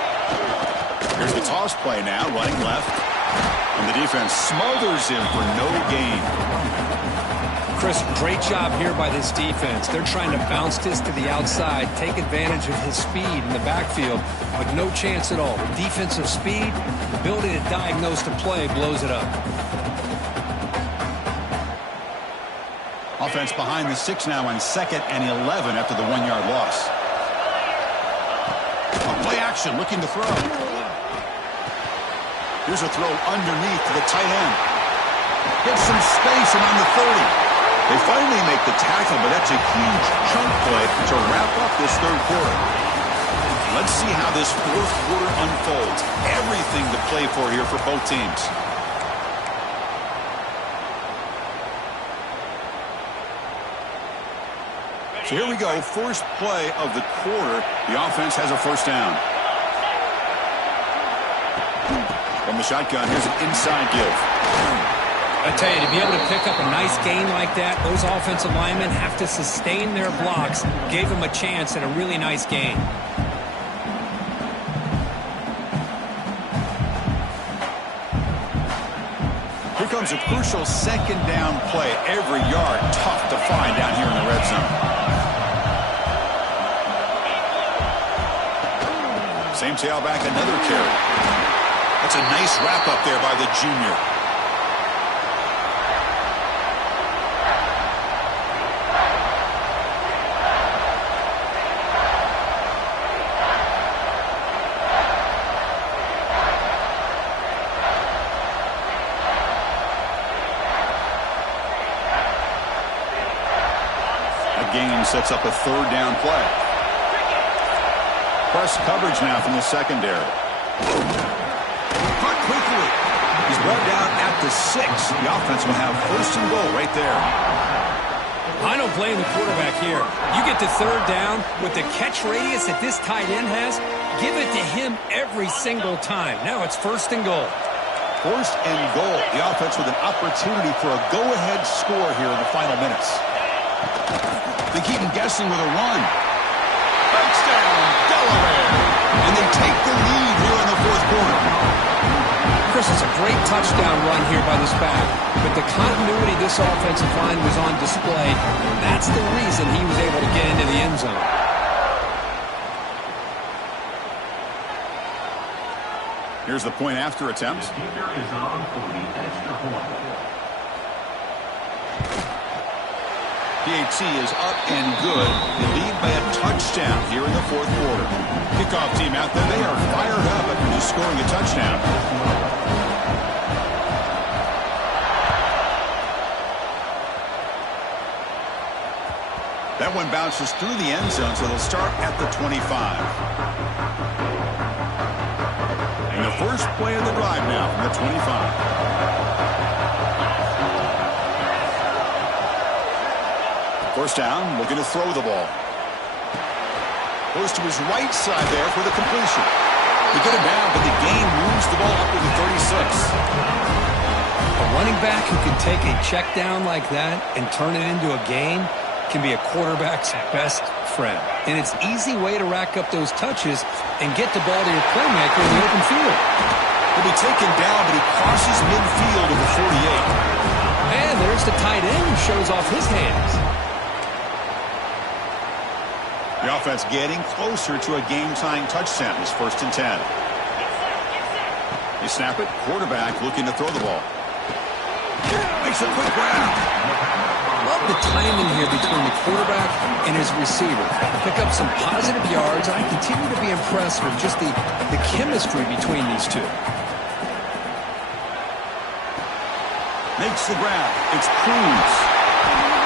Here's the toss play now, running left. And the defense smothers him for no gain. Chris, great job here by this defense. They're trying to bounce this to the outside, take advantage of his speed in the backfield, but no chance at all. The defensive speed, the ability to diagnose the play blows it up. Offense behind the 6 now on 2nd and 11 after the 1-yard loss. Play action, looking to throw. Here's a throw underneath to the tight end. Gets some space around the 30. They finally make the tackle, but that's a huge chunk play to wrap up this third quarter. Let's see how this fourth quarter unfolds. Everything to play for here for both teams. So here we go, first play of the quarter. The offense has a first down. From the shotgun, here's an inside give. I tell you, to be able to pick up a nice gain like that, those offensive linemen have to sustain their blocks. Gave them a chance at a really nice gain. Here comes a crucial second down play. Every yard tough to find down here in the red zone. Same tailback, another carry. That's a nice wrap up there by the junior. Gain sets up a third down play. Press coverage now from the secondary. Caught quickly. He's brought down at the 6. The offense will have first and goal right there. I don't blame the quarterback here. You get to third down with the catch radius that this tight end has, give it to him every single time. Now it's first and goal. First and goal. The offense with an opportunity for a go-ahead score here in the final minutes. They keep him guessing with a run. Touchdown, Delaware. And they take the lead here in the fourth quarter. Chris, it's a great touchdown run here by this back. But the continuity this offensive line was on display. That's the reason he was able to get into the end zone. Here's the point after attempt. PAT is up and good. They lead by a touchdown here in the fourth quarter. Kickoff team out there, they are fired up after just scoring a touchdown. That one bounces through the end zone, so they'll start at the 25. And the first play of the drive now from the 25. First down, looking to throw the ball. Goes to his right side there for the completion. They get him down, but the gain moves the ball up to the 36. A running back who can take a check down like that and turn it into a gain can be a quarterback's best friend. And it's an easy way to rack up those touches and get the ball to your playmaker in the open field. He'll be taken down, but he crosses midfield to the 48. And there's the tight end who shows off his hands. The offense getting closer to a game-tying touchdown. It's first and 10. They snap it. Quarterback looking to throw the ball. Makes a quick grab. Love the timing here between the quarterback and his receiver. Pick up some positive yards. I continue to be impressed with just the chemistry between these two. Makes the grab. It's Cruz.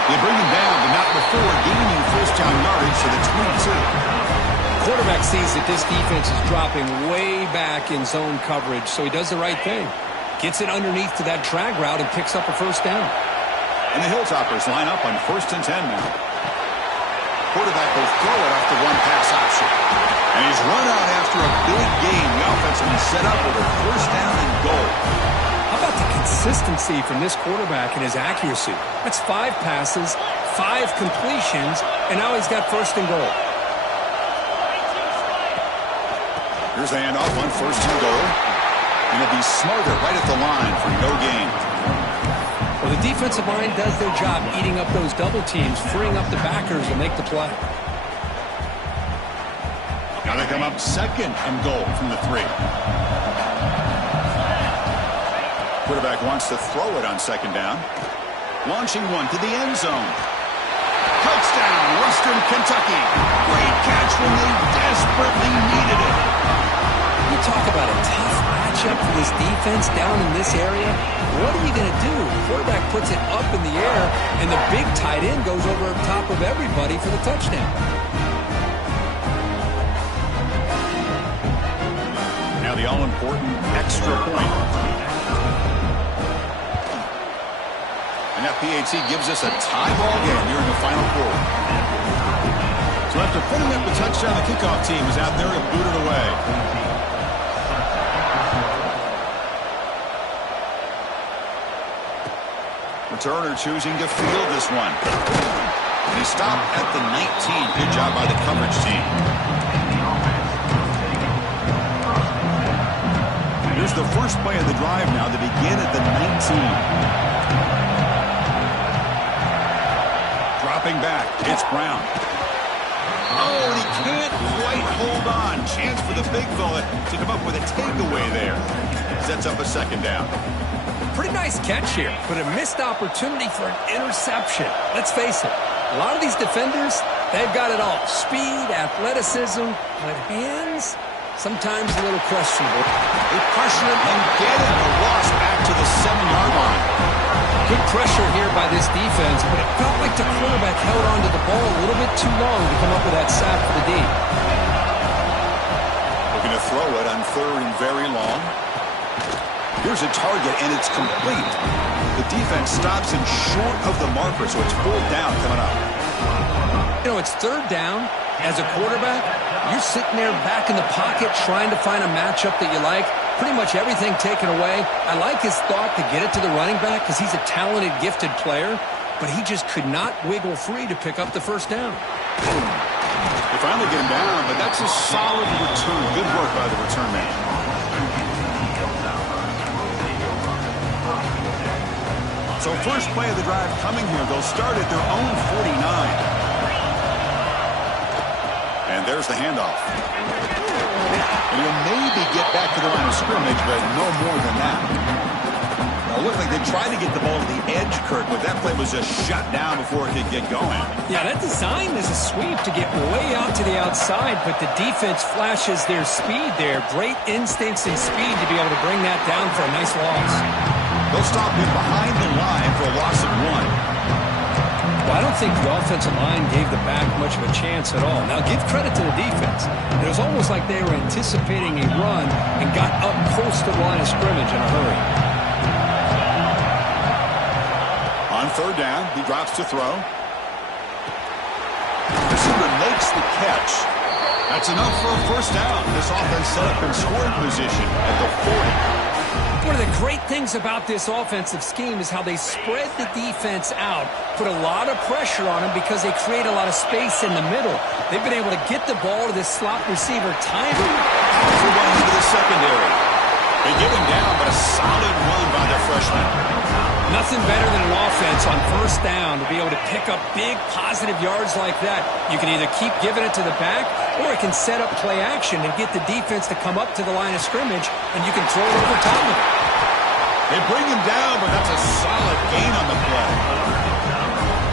They bring him down, but not before gaining first down yardage to the 22. Quarterback sees that this defense is dropping way back in zone coverage, so he does the right thing. Gets it underneath to that drag route and picks up a first down. And the Hilltoppers line up on first and 10 now. Quarterback will throw it off the one-pass option. And he's run out after a big gain. The offense will be set up with a first down and goal. How about the consistency from this quarterback and his accuracy? That's 5 passes, 5 completions, and now he's got first and goal. Here's the handoff on first and goal. And he'll be smarter right at the line for no gain. Well, The defensive line does their job eating up those double teams, freeing up the backers to make the play. Now they come up second and goal from the 3. Quarterback wants to throw it on second down. Launching one to the end zone. Touchdown, Western Kentucky. Great catch when they desperately needed it. You talk about a tough matchup for this defense down in this area. What are you going to do? The quarterback puts it up in the air, and the big tight end goes over top of everybody for the touchdown. Now the all-important extra point. And that PAT gives us a tie ball game here in the final quarter. So after putting up the touchdown, the kickoff team is out there and booted away. Returner choosing to field this one. And he stopped at the 19. Good job by the coverage team. Here's the first play of the drive now to begin at the 19. Dropping back, it's Brown. Oh, and he can't quite hold on. Chance for the big fella to come up with a takeaway there. Sets up a second down. Pretty nice catch here, but a missed opportunity for an interception. Let's face it, a lot of these defenders, they've got it all. Speed, athleticism, but hands, sometimes a little questionable. They pressure him and get him. A loss back to the 7-yard line. Good pressure here by this defense, but it felt like the quarterback held onto the ball a little bit too long to come up with that sack for the D. Looking to throw it on 3rd and very long. Here's a target, and it's complete. The defense stops him short of the marker, so it's 4th down coming up. You know, it's 3rd down. As a quarterback, you're sitting there back in the pocket trying to find a matchup that you like. Pretty much everything taken away. I like his thought to get it to the running back because he's a talented, gifted player, but he just could not wiggle free to pick up the first down. They finally get him down, but that's a solid return. Good work by the return man. So first play of the drive coming here. They'll start at their own 49. And there's the handoff. And he'll maybe get back to the line of scrimmage, but no more than that. Now, it looked like they tried to get the ball to the edge, Kirk, but that play was just shut down before it could get going. Yeah, that design is a sweep to get way out to the outside, but the defense flashes their speed there. Great instincts and speed to be able to bring that down for a nice loss. They'll stop him behind the line for a loss of 1. Well, I don't think the offensive line gave the back much of a chance at all. Now, give credit to the defense. It was almost like they were anticipating a run and got up close to the line of scrimmage in a hurry. On 3rd down, he drops to throw. Receiver makes the catch. That's enough for a first down. This offense set up in scoring position at the 40. One of the great things about this offensive scheme is how they spread the defense out, put a lot of pressure on them because they create a lot of space in the middle. They've been able to get the ball to this slot receiver time. Powerful run into the secondary. They get him down, but a solid run by the freshman. Nothing better than an offense on first down to be able to pick up big positive yards like that. You can either keep giving it to the back, or it can set up play action and get the defense to come up to the line of scrimmage, and you can throw it over top of it. They bring him down, but that's a solid gain on the play.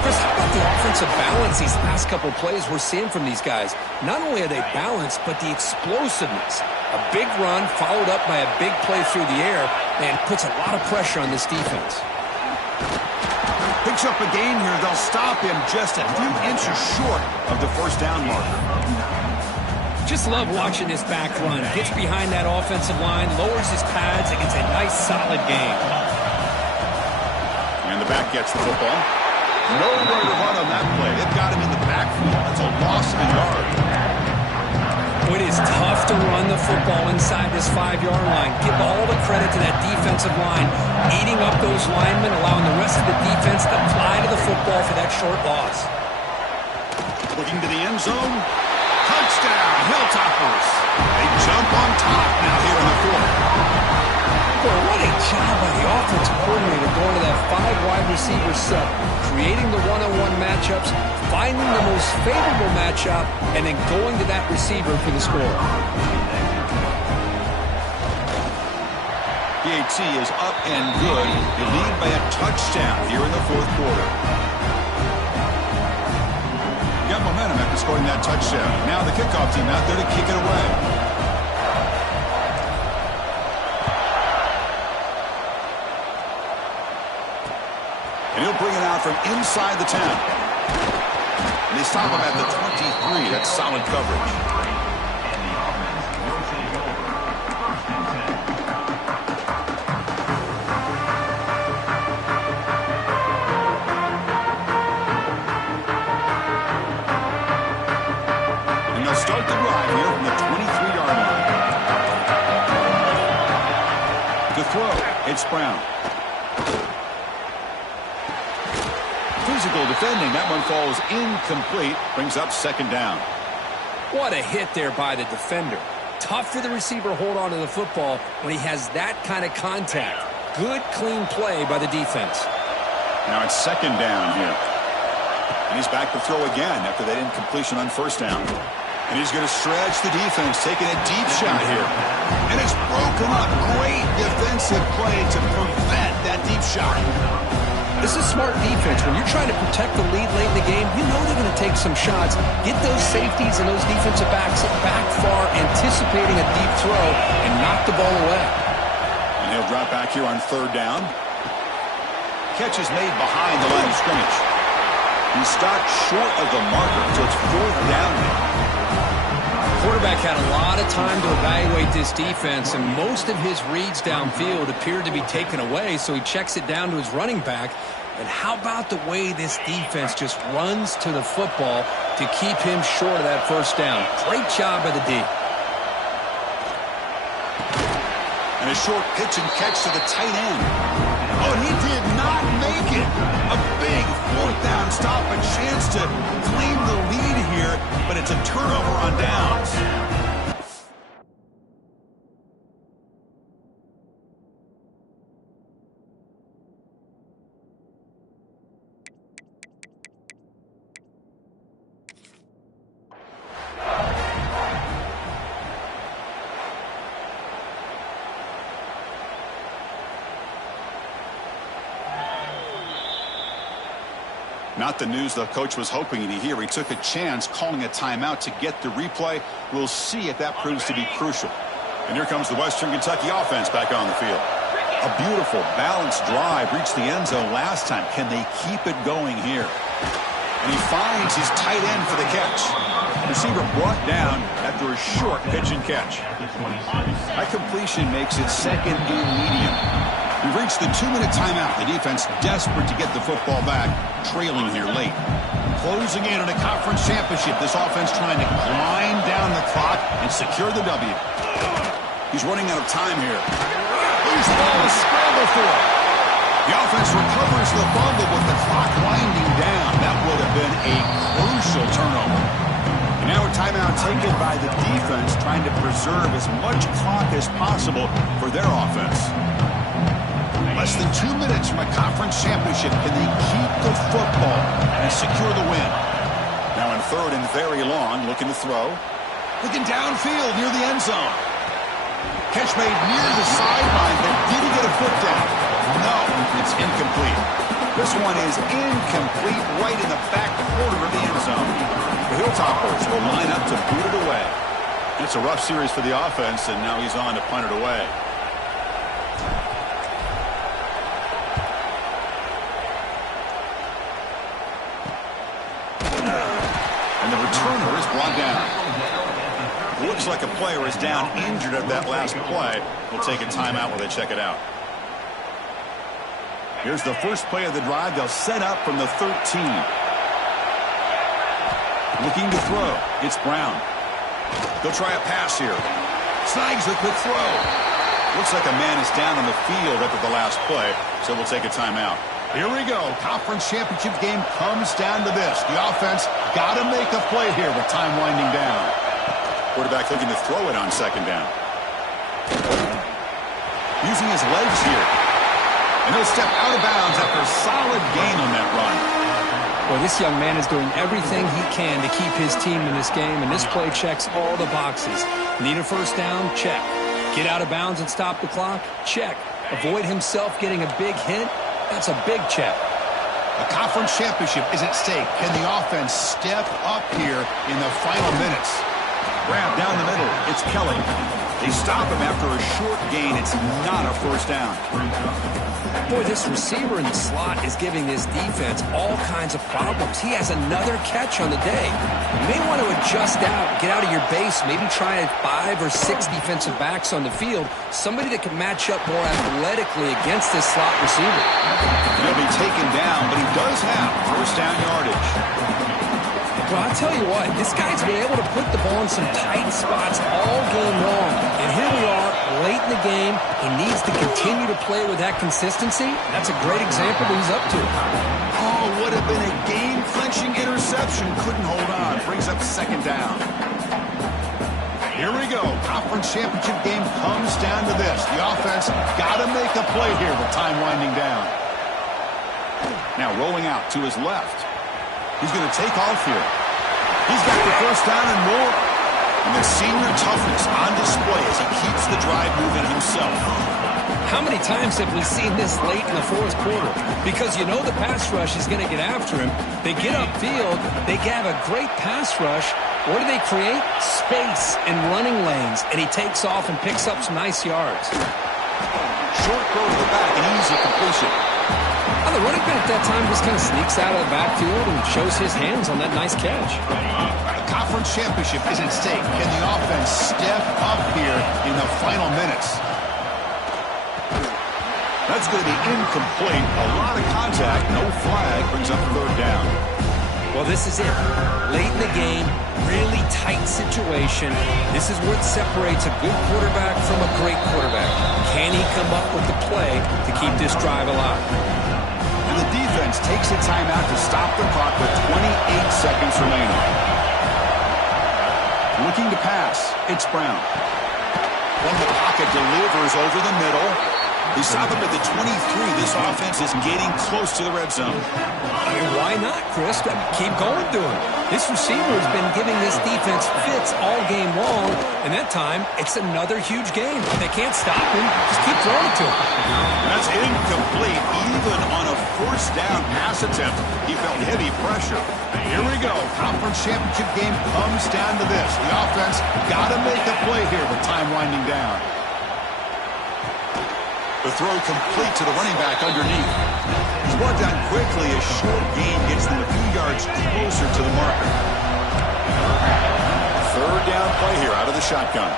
Chris, how about the offensive balance these last couple of plays we're seeing from these guys? Not only are they balanced, but the explosiveness. A big run followed up by a big play through the air, and puts a lot of pressure on this defense. Picks up a gain here. They'll stop him just a few inches short of the first down marker. Just love watching this back run. Gets behind that offensive line, lowers his pads, and gets a nice, solid gain. And the back gets the football. Nowhere to run on that play. They've got him in the backfield. It's a loss of a yard. It is tough to run the football inside this 5-yard line. Give all the credit to that defensive line, eating up those linemen, allowing the rest of the defense to fly to the football for that short loss. Looking to the end zone. Touchdown, Hilltoppers. They jump on top now here in the 4th. Boy, what a job by the offensive coordinator going to that 5 wide receiver set, creating the one-on-one matchups, finding the most favorable matchup, and then going to that receiver for the score. PAT is up and good. They lead by a touchdown here in the fourth quarter. Got momentum after scoring that touchdown. Now the kickoff team out there to kick it away. And he'll bring it out from inside the 10. And they stop him at the 23. That's solid coverage. Start the drive here from the 23-yard line. To throw, it's Brown. Physical defending. That one falls incomplete. Brings up second down. What a hit there by the defender. Tough for the receiver to hold on to the football when he has that kind of contact. Good, clean play by the defense. Now it's second down here. And he's back to throw again after that incompletion on first down. And he's going to stretch the defense, taking a deep shot here. And it's broken up. Great defensive play to prevent that deep shot. This is smart defense. When you're trying to protect the lead late in the game, you know they're going to take some shots. Get those safeties and those defensive backs back far, anticipating a deep throw, and knock the ball away. And he'll drop back here on third down. Catch is made behind the line of scrimmage. He stopped short of the marker, so it's fourth down now. Quarterback had a lot of time to evaluate this defense, and most of his reads downfield appeared to be taken away, so he checks it down to his running back. And how about the way this defense just runs to the football to keep him short of that first down? Great job by the D. And a short pitch and catch to the tight end. Oh, he did not make it. A big fourth down stop, a chance to claim the lead here, but it's a turnover on downs. Not the news the coach was hoping to hear. He took a chance calling a timeout to get the replay. We'll see if that proves to be crucial. And here comes the Western Kentucky offense back on the field. A beautiful, balanced drive reached the end zone last time. Can they keep it going here? And he finds his tight end for the catch. Receiver brought down after a short pitch and catch. That completion makes it second and medium. We've reached the 2-minute timeout. The defense desperate to get the football back, trailing here late. Closing in on a conference championship, this offense trying to grind down the clock and secure the W. He's running out of time here. Loose ball is scrambled for. The offense recovers the fumble with the clock winding down. That would have been a crucial turnover. And now a timeout taken by the defense, trying to preserve as much clock as possible for their offense. Less than 2 minutes from a conference championship. Can they keep the football and secure the win? Now in third and very long, looking to throw. Looking downfield near the end zone. Catch made near the sideline, but did he get a foot down? No, it's incomplete. This one is incomplete right in the back quarter of the end zone. The Hilltoppers will line up to boot it away. It's a rough series for the offense, and now he's on to punt it away. And the returner is brought down. Looks like a player is down injured at that last play. We'll take a timeout while they check it out. Here's the first play of the drive. They'll set up from the 13. Looking to throw. It's Brown. They'll try a pass here. Snags the quick throw. Looks like a man is down on the field after the last play, so we'll take a timeout. Here we go. Conference championship game comes down to this. The offense got to make a play here with time winding down. Quarterback looking to throw it on second down. Using his legs here. And he'll step out of bounds after a solid gain on that run. Well, this young man is doing everything he can to keep his team in this game, and this play checks all the boxes. Need a first down? Check. Get out of bounds and stop the clock? Check. Avoid himself getting a big hit? That's a big check. A conference championship is at stake. Can the offense step up here in the final minutes? Grab down the middle. It's Kelly. They stop him after a short gain. It's not a first down. Boy, this receiver in the slot is giving this defense all kinds of problems. He has another catch on the day. You may want to adjust out, get out of your base, maybe try 5 or 6 defensive backs on the field, somebody that can match up more athletically against this slot receiver. He'll be taken down, but he does have first down yardage. Well, I'll tell you what, this guy's been able to put the ball in some tight spots all game long. And here we are, late in the game. He needs to continue to play with that consistency. That's a great example that he's up to. Oh, would have been a game-clinching interception. Couldn't hold on. Brings up second down. Here we go. Conference championship game comes down to this. The offense got to make a play here with time winding down. Now rolling out to his left. He's going to take off here. He's got the first down and more. And the senior toughness on display as he keeps the drive moving himself. How many times have we seen this late in the fourth quarter? Because you know the pass rush is going to get after him. They get upfield. They have a great pass rush. What do they create? Space and running lanes. And he takes off and picks up some nice yards. Short throw to the back, an easy completion. The running back that time just kind of sneaks out of the backfield and shows his hands on that nice catch. The conference championship is at stake. Can the offense step up here in the final minutes? That's going to be incomplete. A lot of contact. No flag. Brings up third down. Well, this is it. Late in the game, really tight situation. This is what separates a good quarterback from a great quarterback. Can he come up with the play to keep this drive alive? And the defense takes a timeout to stop the clock with 28 seconds remaining. Looking to pass, it's Brown. From the pocket, delivers over the middle. They stop him at the 23. This offense is getting close to the red zone. I mean, why not, Chris? Keep going to him. This receiver has been giving this defense fits all game long, and that time, it's another huge game. They can't stop him. Just keep throwing it to him. That's incomplete. Even on a first down pass attempt, he felt heavy pressure. Here we go. Conference championship game comes down to this. The offense got to make a play here with time winding down. The throw complete to the running back underneath. He's brought down quickly. A short gain gets them a few yards closer to the marker. Third down play here out of the shotgun.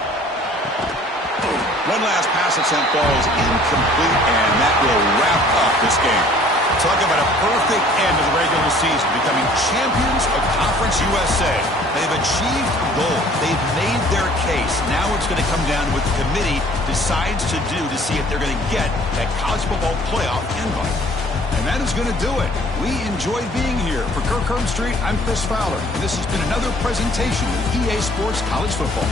One last pass attempt falls incomplete, and that will wrap up this game. Talk about a perfect end of the regular season, becoming champions of Conference USA. They've achieved gold. They've made their case. Now it's going to come down to what the committee decides to do to see if they're going to get that college football playoff invite. And that is going to do it. We enjoyed being here. For Kirk Street, I'm Chris Fowler. And this has been another presentation of EA Sports College Football.